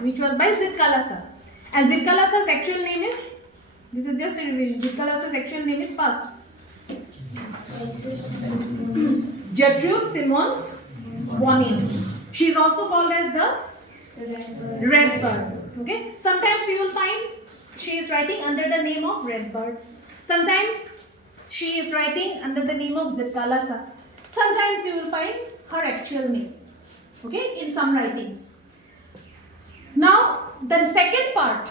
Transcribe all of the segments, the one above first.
which was by Zitkalasa. And Zitkalasa's actual name is, this is just a revision, Zitkalasa's actual name is first Gertrude Simmons Bonin. She is also called as the Redbird. Okay. Sometimes you will find she is writing under the name of Redbird. Sometimes she is writing under the name of Zitkalasa. Sometimes you will find her actual name. Okay, in some writings. Now, the second part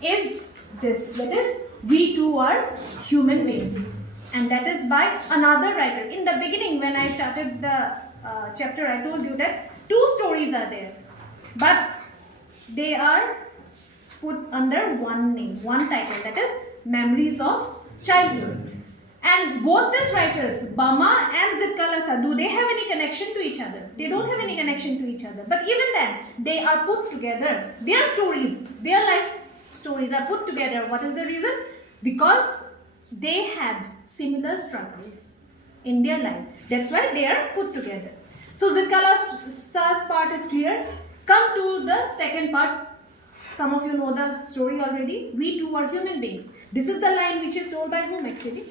is this, that is, we too are human beings. And that is by another writer. In the beginning, when I started the chapter, I told you that 2 stories are there. But they are put under one name, one title, that is Memories of Childhood. And both these writers, Bama and Zitkalasa, do they have any connection to each other? They don't have any connection to each other. But even then, they are put together. Their stories, their life stories are put together. What is the reason? Because they had similar struggles in their life. That's why they are put together. So Zitkalasa's part is clear. Come to the second part. Some of you know the story already. We too are human beings. This is the line which is told by whom actually?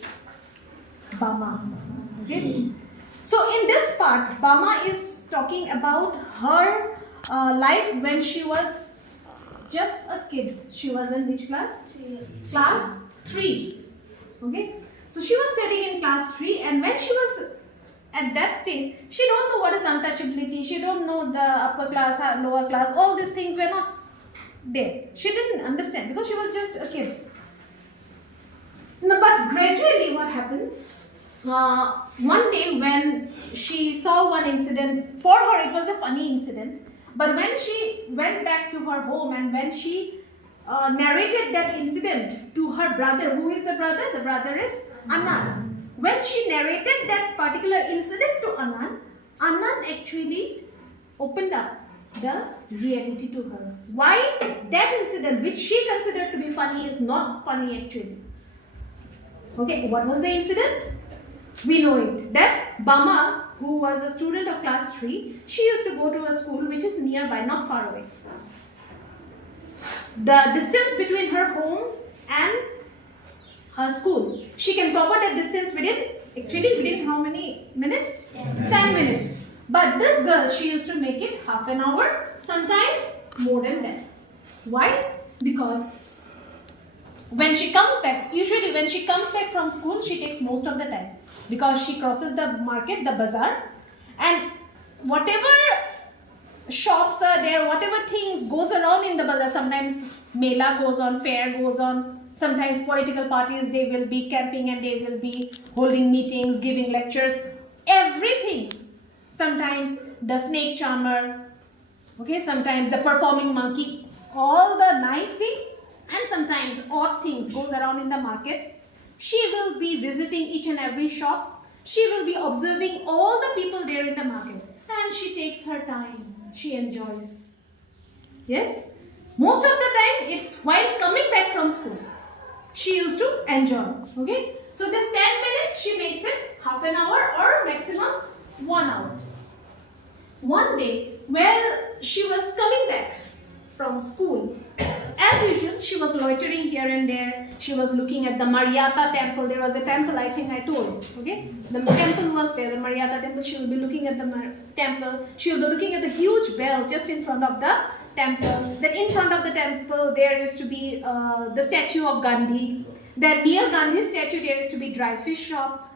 Bama. Okay. So in this part, Bama is talking about her life when she was just a kid. She was in which class? 3. Class 3. Okay. So she was studying in class 3, and when she was at that stage, she don't know what is untouchability. She don't know the upper class, lower class. All these things were not there. She didn't understand because she was just a kid. No, but gradually what happened? One day when she saw one incident, for her it was a funny incident, but when she went back to her home and when she narrated that incident to her brother, who is the brother? The brother is Anand. When she narrated that particular incident to Anand, Anand actually opened up the reality to her. Why that incident, which she considered to be funny, is not funny actually. Okay, what was the incident? We know it. That Bama, who was a student of class 3, she used to go to a school which is nearby, not far away. The distance between her home and her school, she can cover that distance within how many minutes? 10 minutes. But this girl, she used to make it half an hour, sometimes more than that. Why? Because when she comes back, usually when she comes back from school, she takes most of the time. Because she crosses the market, the bazaar, and whatever shops are there, whatever things goes around in the bazaar, sometimes mela goes on, fair goes on, sometimes political parties, they will be camping and they will be holding meetings, giving lectures, everything. Sometimes the snake charmer, okay, sometimes the performing monkey, all the nice things, and sometimes odd things goes around in the market. She will be visiting each and every shop. She will be observing all the people there in the market. And she takes her time. She enjoys. Yes? Most of the time, it's while coming back from school. She used to enjoy. Okay? So this 10 minutes, she makes it half an hour or maximum 1 hour. One day, while she was coming back from school, as usual, she was loitering here and there. She was looking at the Mariata temple. There was a temple, I think I told. Okay? The temple was there, the Mariata temple. She will be looking at the temple. She will be looking at the huge bell just in front of the temple. Then in front of the temple, there used to be the statue of Gandhi. Then near Gandhi's statue, there used to be dry fish shop.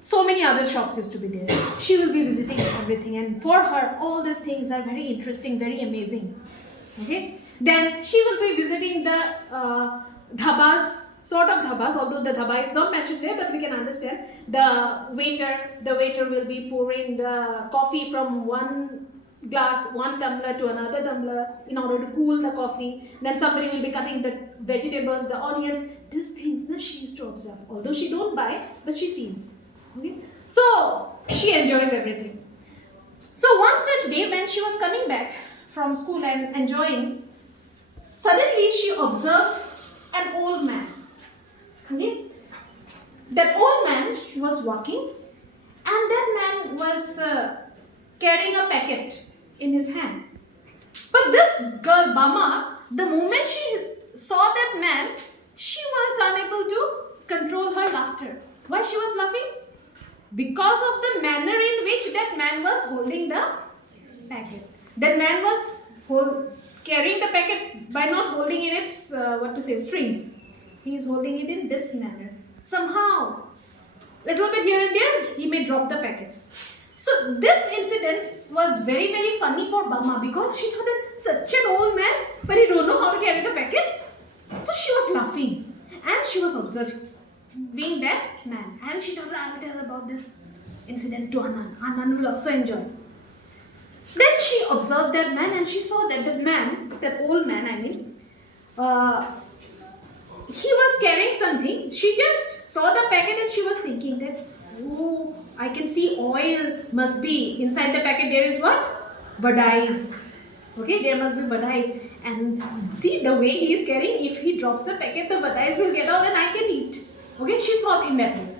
So many other shops used to be there. She will be visiting everything. And for her, all these things are very interesting, very amazing. Okay? Then she will be visiting the dhabas, sort of dhabas, although the dhaba is not mentioned there, but we can understand. The waiter will be pouring the coffee from one glass, one tumbler to another tumbler in order to cool the coffee. Then somebody will be cutting the vegetables, the onions. These things she used to observe. Although she don't buy, but she sees. Okay? So she enjoys everything. So one such day when she was coming back from school and enjoying, suddenly she observed an old man. Okay? That old man was walking, and that man was carrying a packet in his hand. But this girl, Bama, the moment she saw that man, she was unable to control her laughter. Why she was laughing? Because of the manner in which that man was holding the packet. That man was carrying the packet by not holding in its, strings. He is holding it in this manner. Somehow, little bit here and there, he may drop the packet. So this incident was very, very funny for Bama because she thought that such an old man, but he don't know how to carry the packet. So she was laughing and she was observing that man. And she thought, I will tell about this incident to Anand. Anand will also enjoy. Then she observed that man and she saw that that old man, he was carrying something. She just saw the packet and she was thinking that, oh, I can see oil must be inside the packet. There is what? Vadais. Okay, there must be vadais. And see the way he is carrying, if he drops the packet, the vadais will get out and I can eat. Okay, she thought in that way.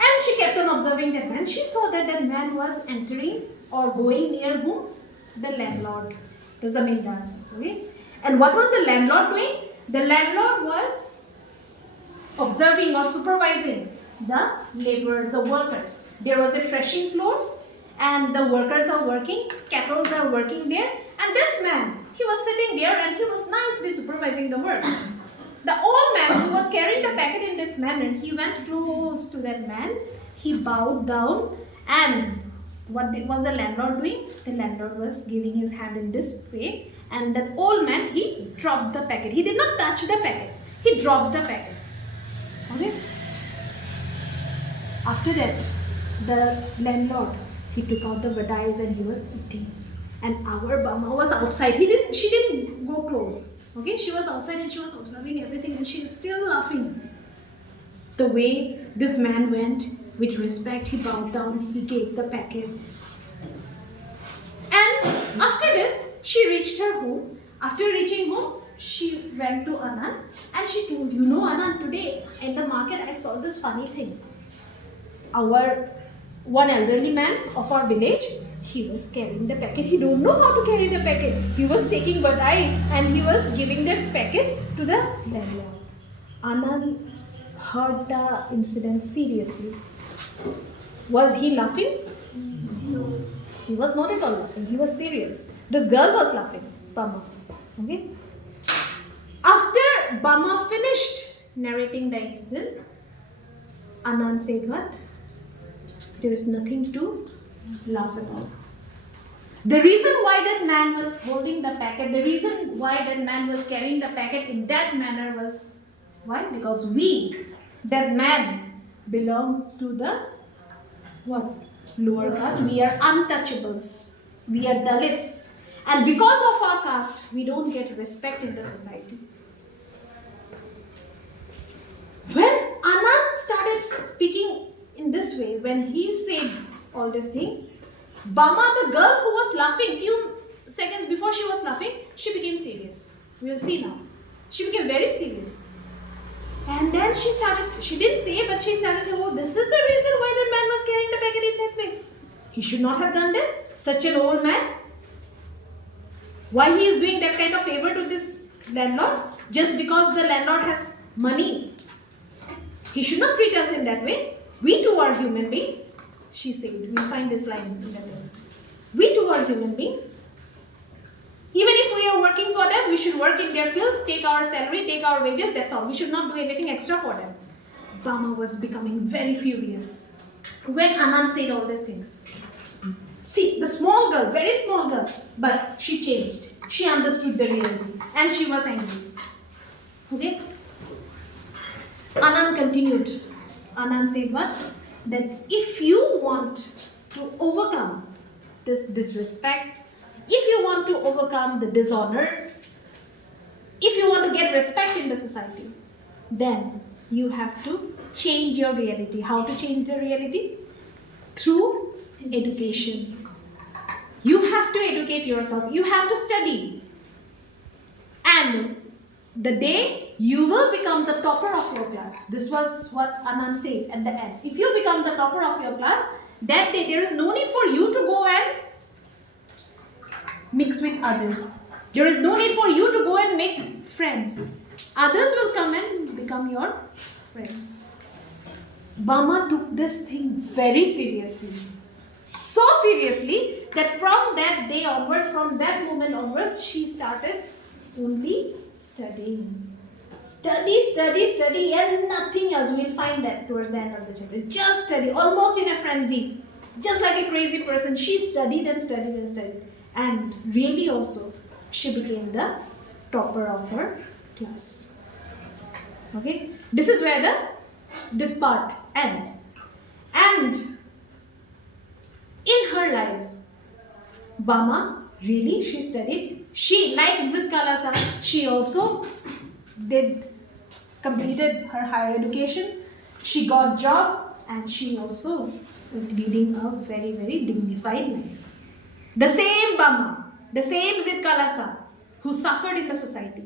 And she kept on observing that man. She saw that that man was entering or going near whom? The landlord, the zamindar. Okay, and what was the landlord doing? The landlord was observing or supervising the laborers, the workers. There was a threshing floor and the workers are working, kettles are working there, and this man, he was sitting there and he was nicely supervising the work. The old man who was carrying the packet in this manner, he went close to that man, he bowed down, and what was the landlord doing? The landlord was giving his hand in this way, and that old man, he dropped the packet. He did not touch the packet, he dropped the packet. Okay? After that, the landlord, he took out the vadais and he was eating. And our Bama was outside. She didn't go close. Okay, she was outside and she was observing everything and she is still laughing. The way this man went with respect, he bowed down, he gave the packet. And after this, she reached her home. After reaching home, she went to Anand and she told, you know Anand, today in the market I saw this funny thing. Our one elderly man of our village, he was carrying the packet. He don't know how to carry the packet. He was taking vadai and he was giving that packet to the landlord. Anand heard the incident seriously. Was he laughing? No. He was not at all laughing. He was serious. This girl was laughing. Bama. Okay. After Bama finished narrating the incident, Anand said what? There is nothing to laugh at all. The reason why that man was holding the packet, the reason why that man was carrying the packet in that manner was, why? Because we, that man, belong to the what? Lower caste. We are untouchables. We are Dalits. And because of our caste, we don't get respect in the society. When Anand started speaking in this way, when he said all these things, Bama, the girl who was laughing, few seconds before she was laughing, she became serious. We'll see now. She became very serious. And then she didn't say, but she started, oh, this is the reason why that man was carrying the packet in that way. He should not have done this. Such an old man. Why he is doing that kind of favor to this landlord? Just because the landlord has money. He should not treat us in that way. We too are human beings. She said, we find this line in the text. We too are human beings. Even if we are working for them, we should work in their fields, take our salary, take our wages, that's all. We should not do anything extra for them. Bama was becoming very furious when Anand said all these things. See, the small girl, very small girl, but she changed. She understood the reality and she was angry. Okay? Anand continued. Anand said what? That if you want to overcome this disrespect, if you want to overcome the dishonor, if you want to get respect in the society, then you have to change your reality. How to change the reality? Through education. You have to educate yourself. You have to study. And the day you will become the topper of your class. This was what Anand said at the end. If you become the topper of your class, that day there is no need for you to go and mix with others. There is no need for you to go and make friends. Others will come and become your friends. Bama took this thing very seriously. So seriously that from that day onwards, from that moment onwards, she started only studying. Study, and nothing else. We'll find that towards the end of the chapter. Just study, almost in a frenzy. Just like a crazy person, she studied and studied and studied. And really also, she became the topper of her class. Okay? This is where this part ends. And in her life, Bama, really, she studied. She, like Zid Kalasa, she also completed her higher education. She got job and she also was leading a very, very dignified life. The same Bama, the same Zid Kalasa who suffered in the society.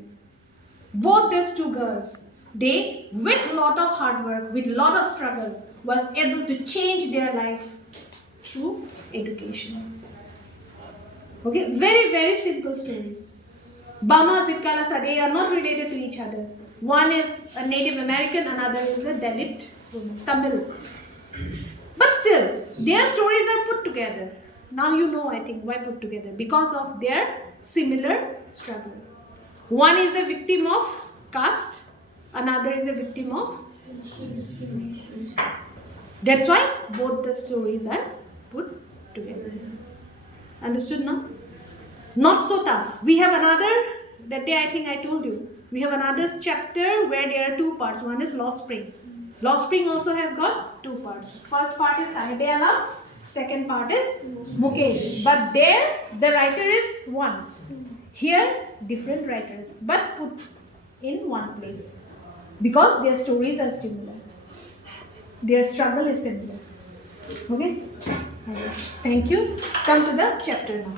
Both these two girls, they, with lot of hard work, with lot of struggle, was able to change their life through education. Okay, very, very simple stories. Bama, Zid Kalasa, they are not related to each other. One is a Native American, another is a Dalit woman, Tamil. But still, their stories are put together. Now you know, I think, why put together. Because of their similar struggle. One is a victim of caste, another is a victim of race. That's why both the stories are put together. Understood now? Not so tough. We have another, that day I think I told you, we have another chapter where there are two parts. One is Lost Spring. Lost Spring also has got two parts. First part is Sahide Alam, second part is Mukesh. But there, the writer is one. Here, different writers, but put in one place. Because their stories are similar. Their struggle is similar. Okay? Thank you. Come to the chapter now.